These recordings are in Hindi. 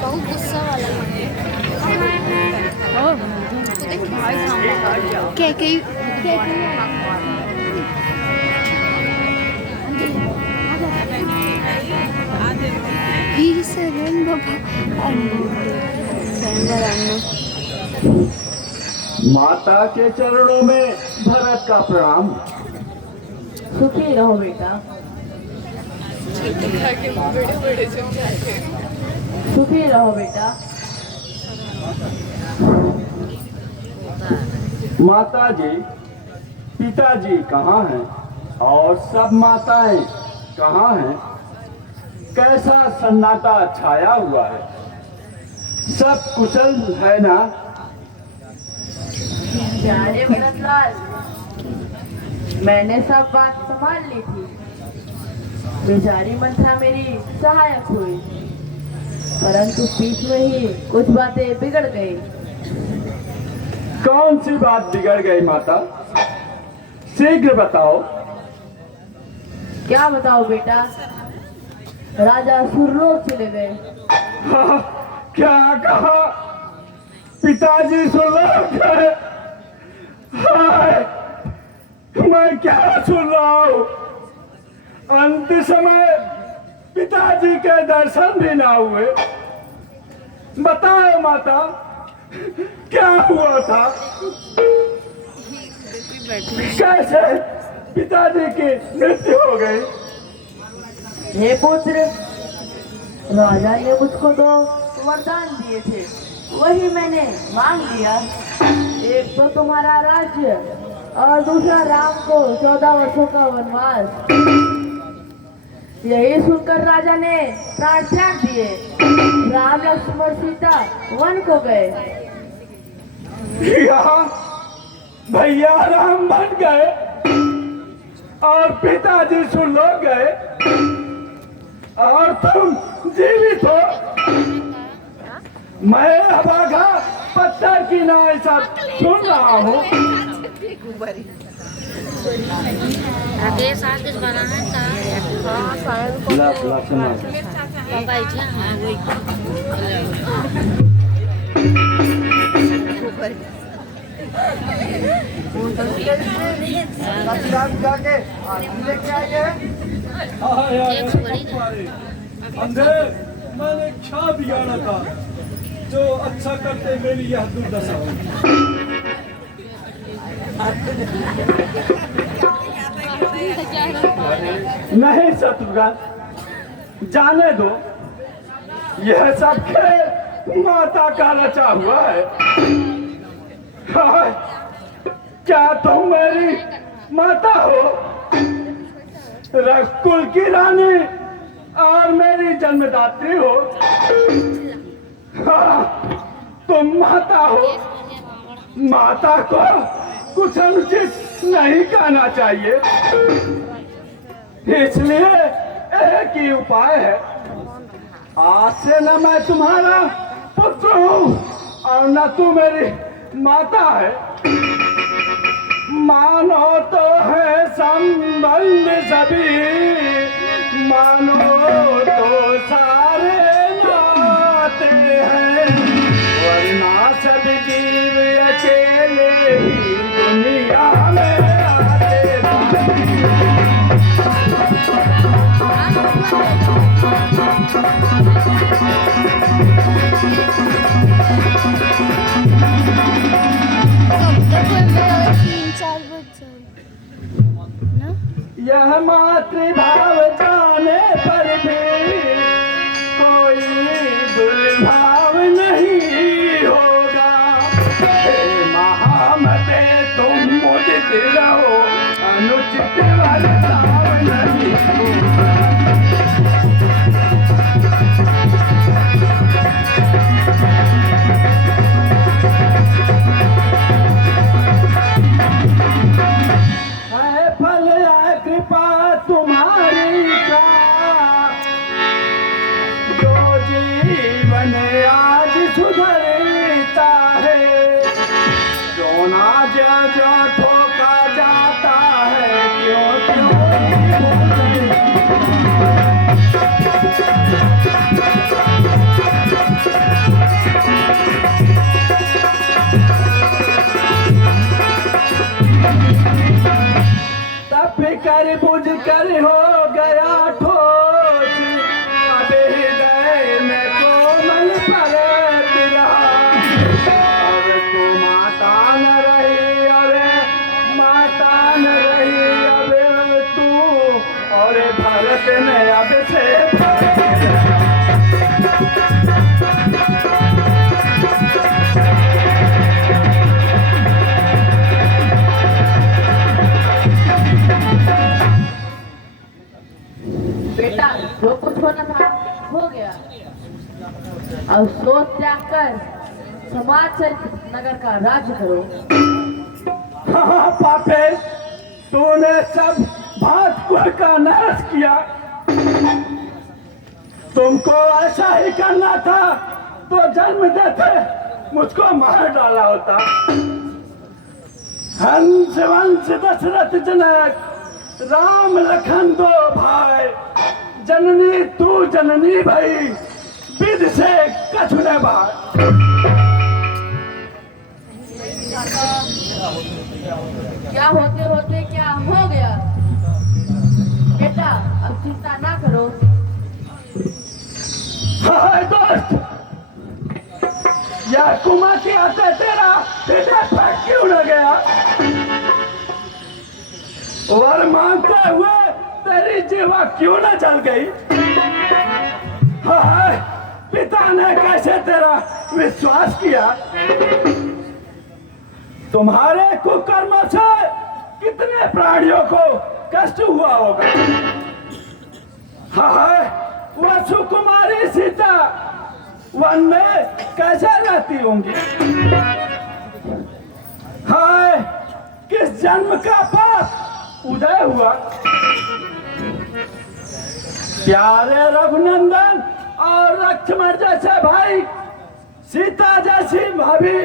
बहुत गुस्सा वाला माता के चरणों में भरत का प्रणाम। सुखी रहो बेटा, सुखी रहो बेटा। माता जी, पिताजी कहाँ हैं और सब माताएं कहाँ हैं? कैसा सन्नाटा छाया हुआ है? सब कुशल है ना? प्यारे भरतलाल, मैंने सब बात संभाल ली थी। बेचारी मंत्रा मेरी सहायक हुई, परंतु बीच में ही कुछ बातें बिगड़ गई। कौन सी बात बिगड़ गई माता? शीघ्र बताओ। क्या बताओ बेटा, राजा सुरलोक चले गए। क्या कहा? पिताजी सुरलोक गए? हाय, मैं क्या सुन रहा हूँ? अंत समय पिताजी के दर्शन भी ना हुए। बताओ माता, क्या हुआ था? कैसे पिताजी की मृत्यु हो गई? हे पुत्र, राजा ने मुझको दो वरदान दिए थे, वही मैंने मांग लिया। एक तो तुम्हारा राज्य और दूसरा राम को 14 वर्षों का वनवास। यही सुनकर राजा ने प्राण त्याग दिए। राम लक्ष्मण सीता वन को गए। यहाँ भैया राम बन गए और पिताजी सुरलोक गए और तुम जीवित हो। मैं अभागा पत्थर की नाई सब सुन रहा हूँ। आगे साथ बना है अंधे मैंने क्या बिगाड़ा था जो अच्छा करते मेरी यह दुर्दशा हुई? नहीं शत्रुघ्न, जाने दो। यह सब खेल माता का रचा हुआ है। हाँ, क्या तुम मेरी माता हो? रघुकुल की रानी और मेरी जन्मदात्री हो। हाँ, तुम माता हो। माता को कुछ अनुचित नहीं कहना चाहिए। इसलिए एक ही उपाय है। आज से न मैं तुम्हारा पुत्र हूँ और न तू मेरी माता है। मानो तो है संबंध सभी, मानो तो सारे नाते हैं, वरना सब जीव अकेले ही दुनिया में आते यह मातृभाव जाने पर भी कोई दुर्भाव नहीं होगा। हे महामते, तुम मुझे रहो, अनुचित बर्ताव नहीं होगा। फल कृपा तुम्हारी कर बुझ कर हो गया ठोस, अब हृदय में कोमल पर पिला। और तू माता न रही, अरे माता न रही अब तू, और भरत ने अब से बेटा, जो कुछ होना था हो गया। अब सोच त्याग कर समाज से नगर का राज्य करो। हाँ पापे, तूने सब भातपुर का नाश किया। तुमको ऐसा ही करना था तो जन्म देते मुझको मार डाला होता। हंस वंश दशरथ जनक, राम लखन दो भाई, जननी तू जननी भई, विध से कछु न बात। क्या होते होते क्या हो गया। बेटा, अब चिंता ना करो। हाय दोस्त, यह कुमा के आते तेरा हृदय पर क्यों न गया। वर मांगते हुए तेरी जीवा क्यों न जल गई। हाय, पिता ने कैसे तेरा विश्वास किया। तुम्हारे कुकर्म से कितने प्राणियों को कष्ट हुआ होगा। हाय, वह सुकुमारी सीता वन में कैसे रहती होंगी। हाय, किस जन्म का पाप उदय हुआ। प्यारे रघुनंदन और लक्ष्मण जैसे भाई, सीता जैसी भाभी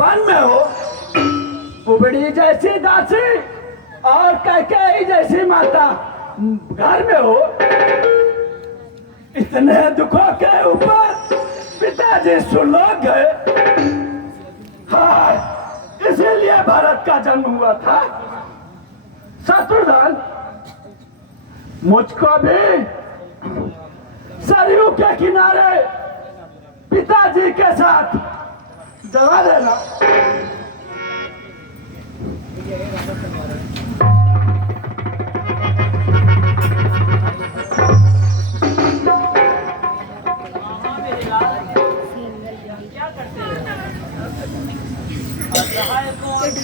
वन में हो, कुबड़ी जैसी दासी और कैकेयी जैसी माता घर में हो। इतने दुखों के ऊपर पिताजी सुलोक गए। हाँ, इसीलिए भारत का जन्म हुआ था। शत्रुघ्न, मुझको भी सरयू के किनारे पिताजी के साथ जला देना।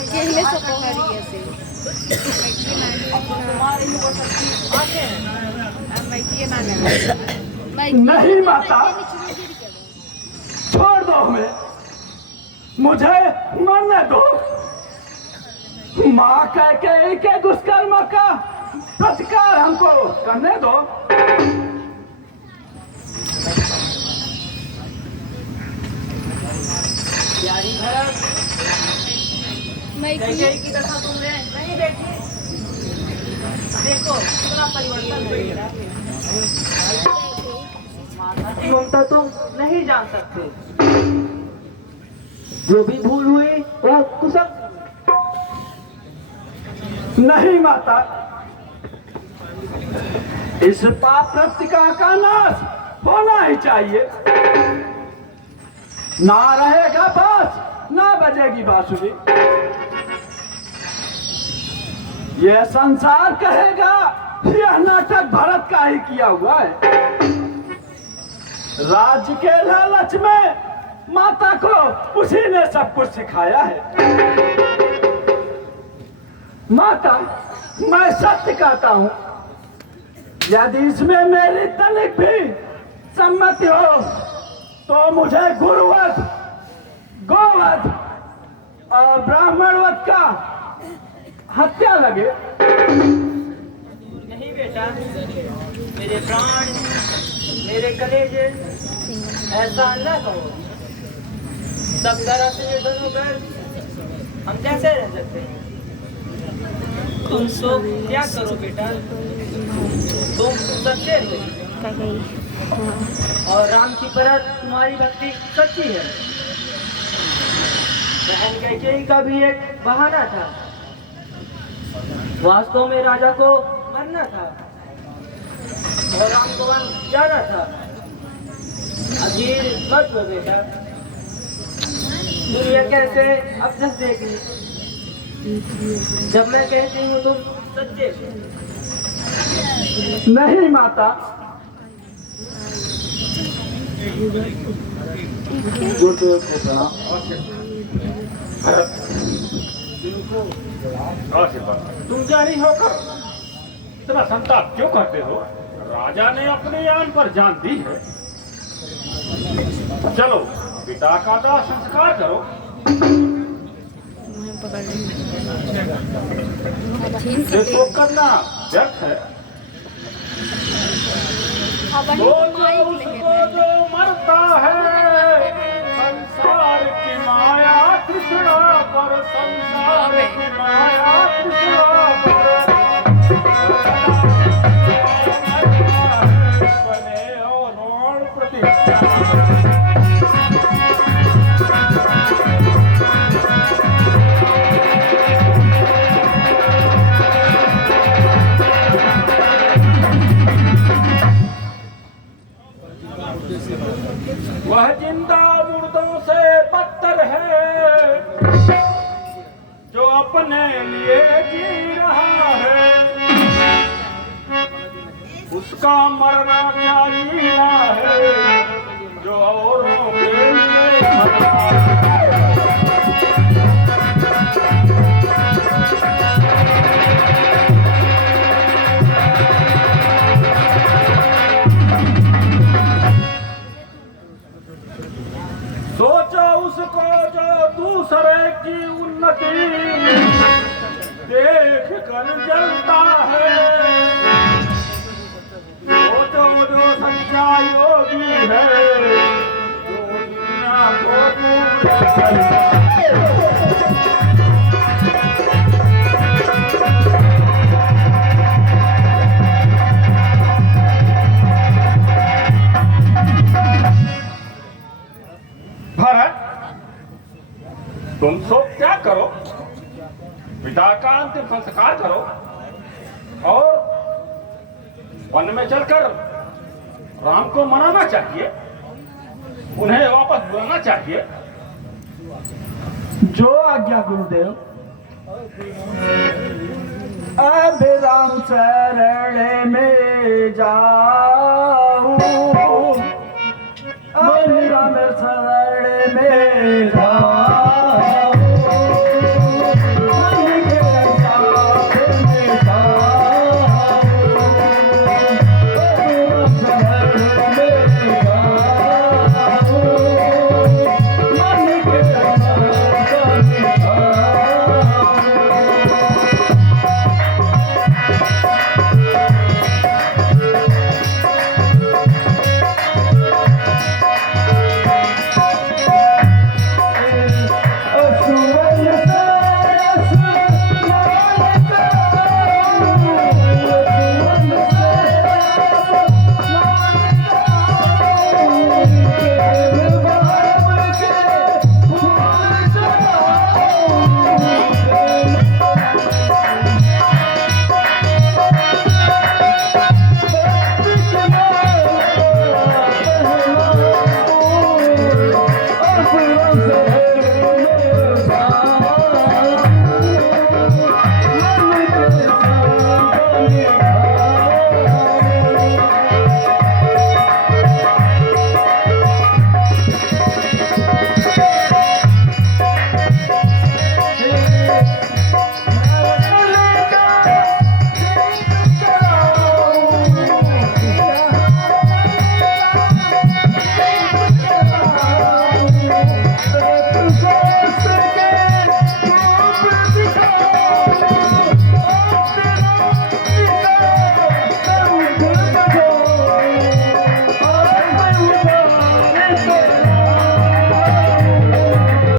केले सपोहरी ऐसे नहीं माता, छोड़ दो हमें, मुझे मरने दो। माँ कैकेयी के दुष्कर्म का प्रतिकार हमको करने दो। कैकेयी की दशा तुमने नहीं देखी। देखो कितना परिवर्तन हो गया। माता की ममता तुम नहीं जान सकते। जो भी भूल हुई वह कुशल। नहीं माता, इस पाप प्रतीका का नाश होना ही चाहिए। ना रहेगा बास, ना बजेगी बांसुरी। यह संसार कहेगा यह नाटक भारत का ही किया हुआ है। राज्य के लालच में माता को उसी ने सब कुछ सिखाया है। माता, मैं सत्य कहता हूं, यदि इसमें मेरी तनिक भी सम्मति हो तो मुझे गुरुवध, गोवध और ब्राह्मणवध का हत्या लगे। नहीं बेटा, मेरे प्राण, मेरे कलेजे, ऐसा न कहो। सब तरह से निर्धन होकर हम कैसे रह सकते हैं। तुम शोक त्याग करो बेटा, तुम सच्चे हो और राम की परत तुम्हारी भक्ति सच्ची है। बहन कैकेयी का भी एक बहाना था। वास्तव में राजा को मरना था और राम को वन जाना था। अजीर मत हो बेटा, दुनिया कैसे अब जस्ट देख ली। जब मैं कहती हूँ तुम सच्चे हो। नहीं माता, गुरुदेव को प्रणाम। तुम जानी होकर इतना संताप क्यों करते हो? राजा ने अपने यान पर जान दी है। चलो पिता का दाह संस्कार करो। देखो करना व्यर्थ है। वो उसको जो मरता है संसार की माया कृष्णा पर, संसार की माया कृष्णा पर बने और प्रतिष्ठा। वह जिंदा मुर्दों से बदतर है जो अपने लिए जी रहा है। उसका मरना क्या जीना है जो औरों के लिए मरना है। सोचो उसको जो दूसरे की उन्नति देख कर जलता है। सोचो जो सच्चा योगी है जो दुनिया को दूर करता है। भरत, तुम शोक त्याग करो, पिता का अंतिम संस्कार करो और वन में चलकर राम को मनाना चाहिए, उन्हें वापस बुलाना चाहिए। जो आज्ञा गुरुदेव। अब राम शरण में जाऊं, अब राम शरण में जाऊं।